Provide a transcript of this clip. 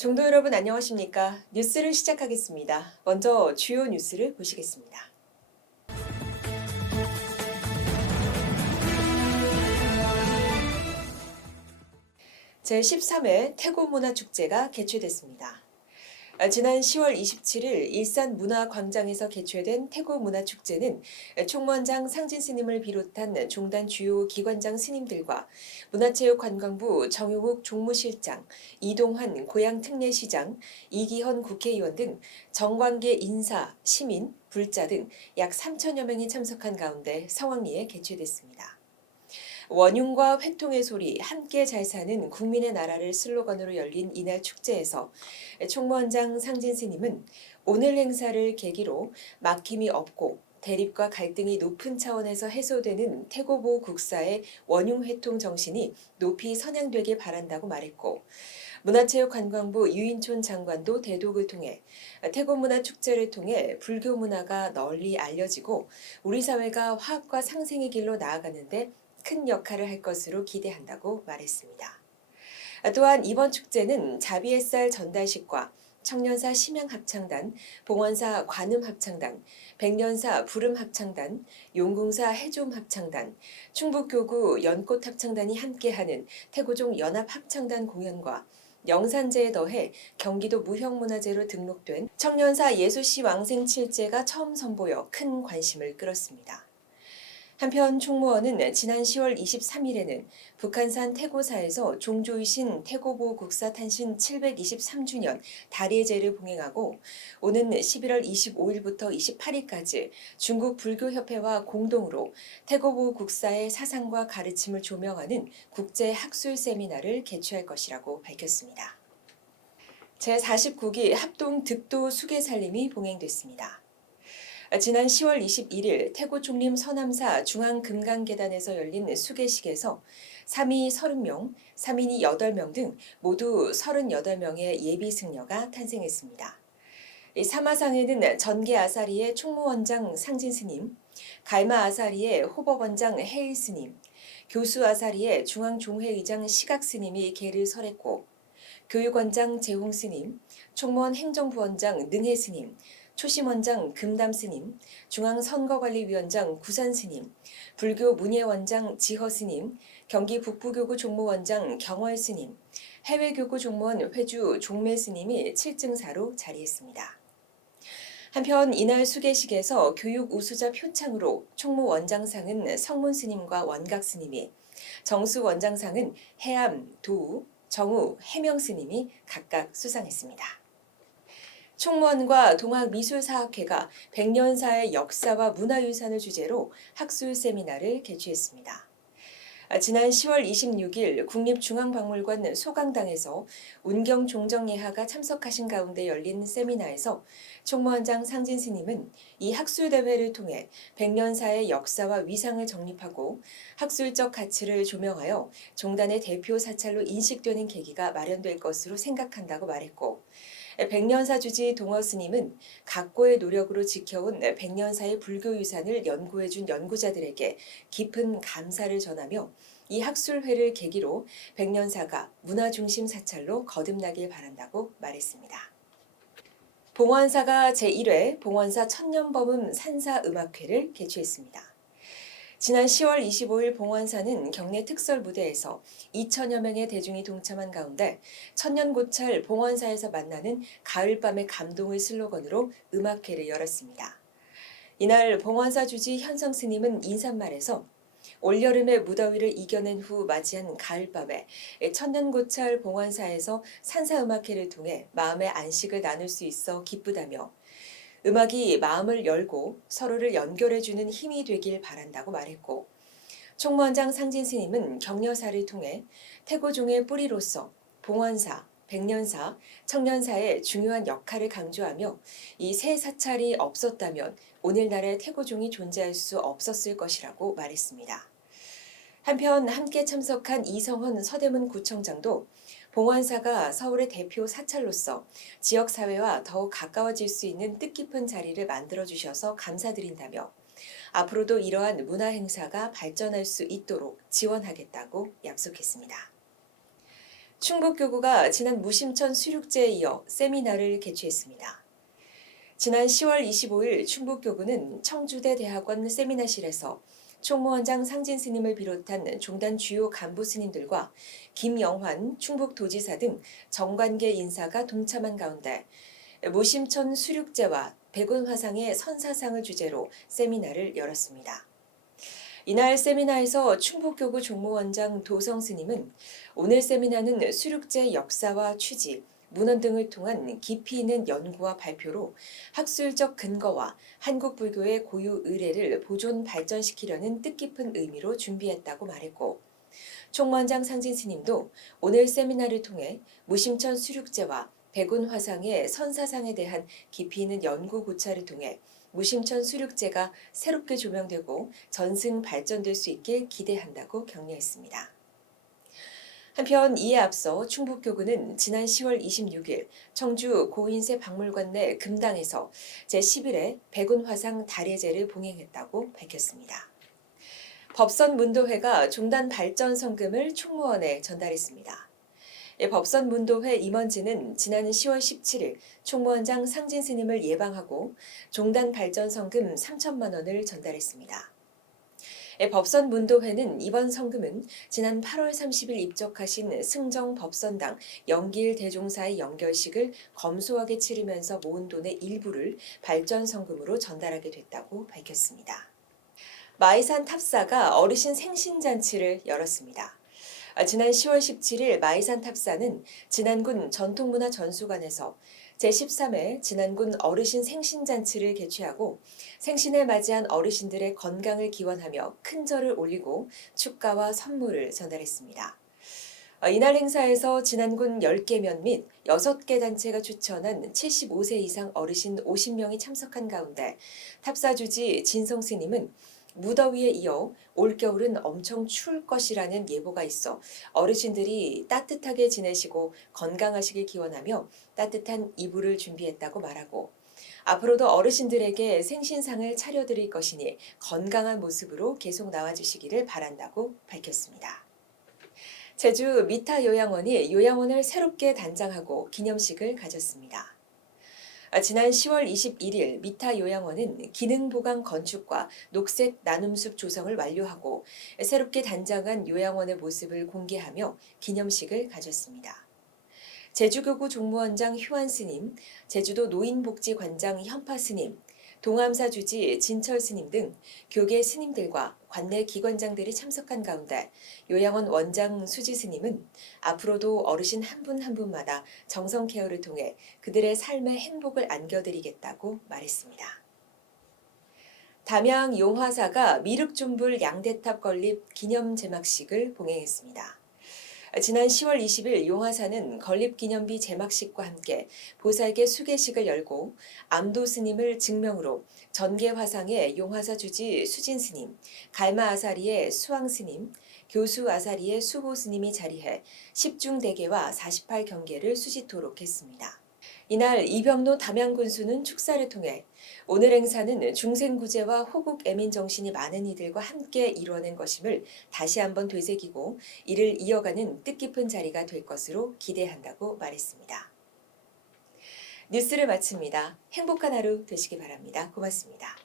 종도 여러분 안녕하십니까? 뉴스를 시작하겠습니다. 먼저 주요 뉴스를 보시겠습니다. 제13회 태고문화축제가 개최됐습니다. 지난 10월 27일 일산문화광장에서 개최된 태고문화축제는 총무원장 상진 스님을 비롯한 종단 주요 기관장 스님들과 문화체육관광부 정용욱 종무실장, 이동환 고양특례시장, 이기헌 국회의원 등 정관계 인사, 시민, 불자 등 약 3천여 명이 참석한 가운데 성황리에 개최됐습니다. 원흉과 회통의 소리, 함께 잘 사는 국민의 나라를 슬로건으로 열린 이날 축제에서 총무원장 상진 스님은 오늘 행사를 계기로 막힘이 없고 대립과 갈등이 높은 차원에서 해소되는 태고보 국사의 원흉회통 정신이 높이 선양되길 바란다고 말했고, 문화체육관광부 유인촌 장관도 대독을 통해 태고문화축제를 통해 불교 문화가 널리 알려지고 우리 사회가 화합과 상생의 길로 나아가는데 큰 역할을 할 것으로 기대한다고 말했습니다. 또한 이번 축제는 자비햇살 전달식과 청년사 심양합창단, 봉원사 관음합창단, 백년사 부름합창단, 용궁사 해좀합창단, 충북교구 연꽃합창단이 함께하는 태고종 연합합창단 공연과 영산제에 더해 경기도 무형문화재로 등록된 청년사 예수씨 왕생칠제가 처음 선보여 큰 관심을 끌었습니다. 한편 총무원은 지난 10월 23일에는 북한산 태고사에서 종조이신 태고보 국사 탄신 723주년 다리제를 봉행하고 오는 11월 25일부터 28일까지 중국 불교협회와 공동으로 태고보 국사의 사상과 가르침을 조명하는 국제 학술 세미나를 개최할 것이라고 밝혔습니다. 제49기 합동 득도 수계살림이 봉행됐습니다. 지난 10월 21일 태고 총림 서남사 중앙금강계단에서 열린 수계식에서 3위 30명, 3인이 8명 등 모두 38명의 예비 승려가 탄생했습니다. 사마상에는 전계 아사리의 총무원장 상진 스님, 갈마 아사리의 호법원장 해일 스님, 교수 아사리의 중앙종회의장 시각 스님이 계를 설했고, 교육원장 재홍 스님, 총무원 행정부원장 능해 스님, 초심원장 금담 스님, 중앙선거관리위원장 구산 스님, 불교 문예원장 지허 스님, 경기 북부교구 종무원장 경월 스님, 해외교구 종무원 회주 종매 스님이 7증사로 자리했습니다. 한편 이날 수계식에서 교육 우수자 표창으로 총무원장상은 성문 스님과 원각 스님이, 정수 원장상은 해암, 도우, 정우, 해명 스님이 각각 수상했습니다. 총무원과 동학미술사학회가 백년사의 역사와 문화유산을 주제로 학술 세미나를 개최했습니다. 지난 10월 26일 국립중앙박물관 소강당에서 운경 종정예하가 참석하신 가운데 열린 세미나에서 총무원장 상진 스님은 이 학술대회를 통해 백년사의 역사와 위상을 정립하고 학술적 가치를 조명하여 종단의 대표 사찰로 인식되는 계기가 마련될 것으로 생각한다고 말했고, 백년사 주지 동어 스님은 각고의 노력으로 지켜온 백년사의 불교 유산을 연구해준 연구자들에게 깊은 감사를 전하며 이 학술회를 계기로 백년사가 문화중심 사찰로 거듭나길 바란다고 말했습니다. 봉원사가 제1회 봉원사 천년범음 산사음악회를 개최했습니다. 지난 10월 25일 봉원사는 경내 특설 무대에서 2천여 명의 대중이 동참한 가운데 천년고찰 봉원사에서 만나는 가을밤의 감동을 슬로건으로 음악회를 열었습니다. 이날 봉원사 주지 현성 스님은 인사말에서 올여름의 무더위를 이겨낸 후 맞이한 가을밤에 천년고찰 봉원사에서 산사음악회를 통해 마음의 안식을 나눌 수 있어 기쁘다며 음악이 마음을 열고 서로를 연결해주는 힘이 되길 바란다고 말했고, 총무원장 상진 스님은 격려사를 통해 태고종의 뿌리로서 봉원사, 백년사, 청년사의 중요한 역할을 강조하며 이 세 사찰이 없었다면 오늘날의 태고종이 존재할 수 없었을 것이라고 말했습니다. 한편 함께 참석한 이성헌 서대문 구청장도 봉원사가 서울의 대표 사찰로서 지역사회와 더욱 가까워질 수 있는 뜻깊은 자리를 만들어주셔서 감사드린다며 앞으로도 이러한 문화행사가 발전할 수 있도록 지원하겠다고 약속했습니다. 충북교구가 지난 무심천 수륙제에 이어 세미나를 개최했습니다. 지난 10월 25일 충북교구는 청주대 대학원 세미나실에서 총무원장 상진 스님을 비롯한 종단 주요 간부 스님들과 김영환 충북도지사 등 정관계 인사가 동참한 가운데 무심천 수륙제와 백운 화상의 선사상을 주제로 세미나를 열었습니다. 이날 세미나에서 충북교구 종무원장 도성 스님은 오늘 세미나는 수륙제 역사와 취지, 문헌 등을 통한 깊이 있는 연구와 발표로 학술적 근거와 한국 불교의 고유 의례를 보존 발전시키려는 뜻깊은 의미로 준비했다고 말했고, 총무원장 상진 스님도 오늘 세미나를 통해 무심천 수륙제와 백운 화상의 선사상에 대한 깊이 있는 연구 고찰을 통해 무심천 수륙제가 새롭게 조명되고 전승 발전될 수 있길 기대한다고 격려했습니다. 한편 이에 앞서 충북교구는 지난 10월 26일 청주 고인세 박물관 내 금당에서 제11회 백운 화상 달예제를 봉행했다고 밝혔습니다. 법선문도회가 종단 발전 성금을 총무원에 전달했습니다. 법선문도회 임원진은 지난 10월 17일 총무원장 상진 스님을 예방하고 종단 발전 성금 3천만 원을 전달했습니다. 법선문도회는 이번 성금은 지난 8월 30일 입적하신 승정 법선당 영길 대종사의 연결식을 검소하게 치르면서 모은 돈의 일부를 발전 성금으로 전달하게 됐다고 밝혔습니다. 마이산 탑사가 어르신 생신잔치를 열었습니다. 지난 10월 17일 마이산 탑사는 진안군 전통문화전수관에서 제13회 진안군 어르신 생신잔치를 개최하고 생신을 맞이한 어르신들의 건강을 기원하며 큰 절을 올리고 축가와 선물을 전달했습니다. 이날 행사에서 진안군 10개면 및 6개 단체가 추천한 75세 이상 어르신 50명이 참석한 가운데 탑사주지 진성 스님은 무더위에 이어 올겨울은 엄청 추울 것이라는 예보가 있어 어르신들이 따뜻하게 지내시고 건강하시길 기원하며 따뜻한 이불을 준비했다고 말하고 앞으로도 어르신들에게 생신상을 차려드릴 것이니 건강한 모습으로 계속 나와주시기를 바란다고 밝혔습니다. 제주 미타 요양원이 요양원을 새롭게 단장하고 기념식을 가졌습니다. 지난 10월 21일 미타 요양원은 기능보강 건축과 녹색 나눔숲 조성을 완료하고 새롭게 단장한 요양원의 모습을 공개하며 기념식을 가졌습니다. 제주교구 종무원장 효한 스님, 제주도 노인복지관장 현파 스님, 동암사 주지 진철 스님 등 교계 스님들과 관내 기관장들이 참석한 가운데 요양원 원장 수지 스님은 앞으로도 어르신 한 분 한 분마다 정성 케어를 통해 그들의 삶의 행복을 안겨드리겠다고 말했습니다. 담양 용화사가 미륵존불 양대탑 건립 기념 제막식을 봉행했습니다. 지난 10월 20일 용화사는 건립기념비 제막식과 함께 보살계 수계식을 열고 암도 스님을 증명으로 전계화상의 용화사 주지 수진 스님, 갈마 아사리의 수왕 스님, 교수 아사리의 수호 스님이 자리해 10중 대계와 48경계를 수지토록 했습니다. 이날 이병로 담양군수는 축사를 통해 오늘 행사는 중생구제와 호국 애민 정신이 많은 이들과 함께 이루어낸 것임을 다시 한번 되새기고 이를 이어가는 뜻깊은 자리가 될 것으로 기대한다고 말했습니다. 뉴스를 마칩니다. 행복한 하루 되시기 바랍니다. 고맙습니다.